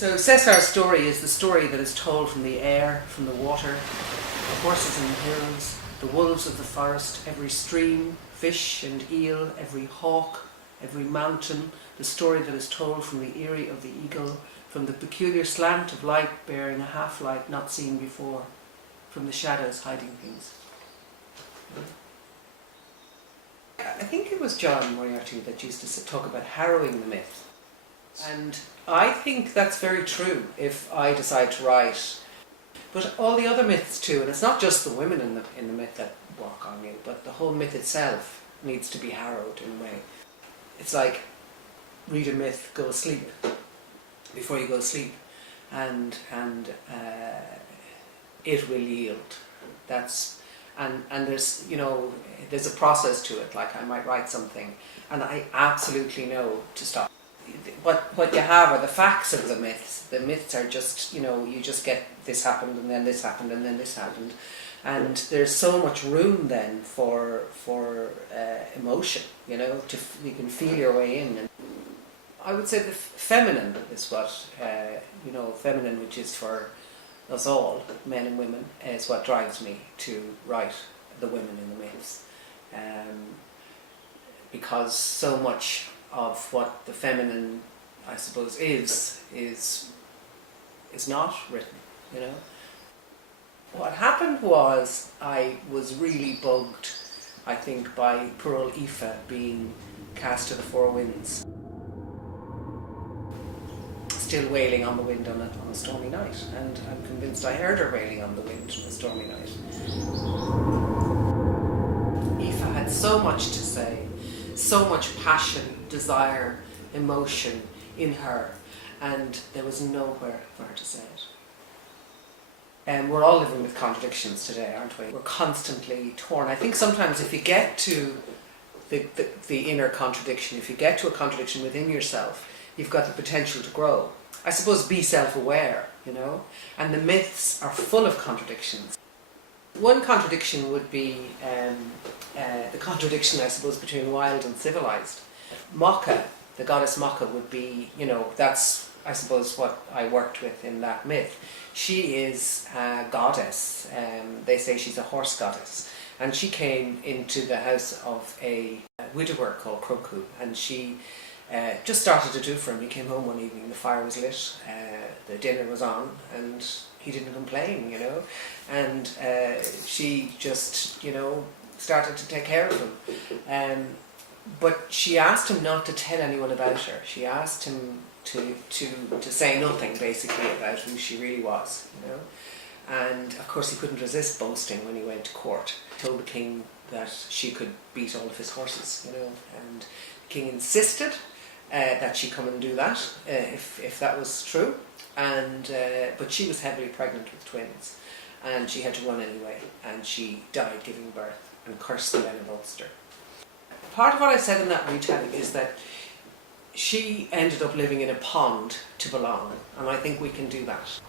So Cesar's story is the story that is told from the air, from the water, the horses and the hills, the wolves of the forest, every stream, fish and eel, every hawk, every mountain, the story that is told from the eyrie of the eagle, from the peculiar slant of light bearing a half-light not seen before, from the shadows hiding things. I think it was John Moriarty that used to talk about harrowing the myth. And I think that's very true if I decide to write. But all the other myths too, and it's not just the women in the myth that work on you, but the whole myth itself needs to be harrowed in a way. It's like, read a myth, go to sleep, before you go to sleep, and it will yield. And there's, there's a process to it. Like, I might write something and I absolutely know to stop. What you have are the facts of the myths. The myths are just, you just get this happened and then this happened and then this happened. And there's so much room then for emotion, you can feel your way in. And I would say the feminine is what, feminine, which is for us all, men and women, is what drives me to write the women in the myths. Because so much of what the feminine, I suppose, is not written, What happened was I was really bugged, I think, by poor old Aoife being cast to the four winds. Still wailing on the wind on a stormy night, and I'm convinced I heard her wailing on the wind on a stormy night. Aoife had so much to say, so much passion, desire, emotion in her, and there was nowhere for her to say it. And we're all living with contradictions today, aren't we? We're constantly torn. I think sometimes if you get to the inner contradiction, if you get to a contradiction within yourself, you've got the potential to grow. I suppose be self-aware, and the myths are full of contradictions. One contradiction would be the contradiction, I suppose, between wild and civilized. Macha, the goddess Macha, would be, that's, I suppose, what I worked with in that myth. She is a goddess. They say she's a horse goddess. And she came into the house of a widower called Cruncu, and she just started to do for him. He came home one evening, the fire was lit, the dinner was on, and he didn't complain, and she just, started to take care of him. But she asked him not to tell anyone about her. She asked him to say nothing, basically, about who she really was, And of course he couldn't resist boasting when he went to court. He told the king that she could beat all of his horses, and the king insisted that she come and do that, if that was true. But she was heavily pregnant with twins, and she had to run anyway, and she died giving birth and cursed the men of Ulster. Part of what I said in that retelling is that she ended up living in a pond to belong, and I think we can do that.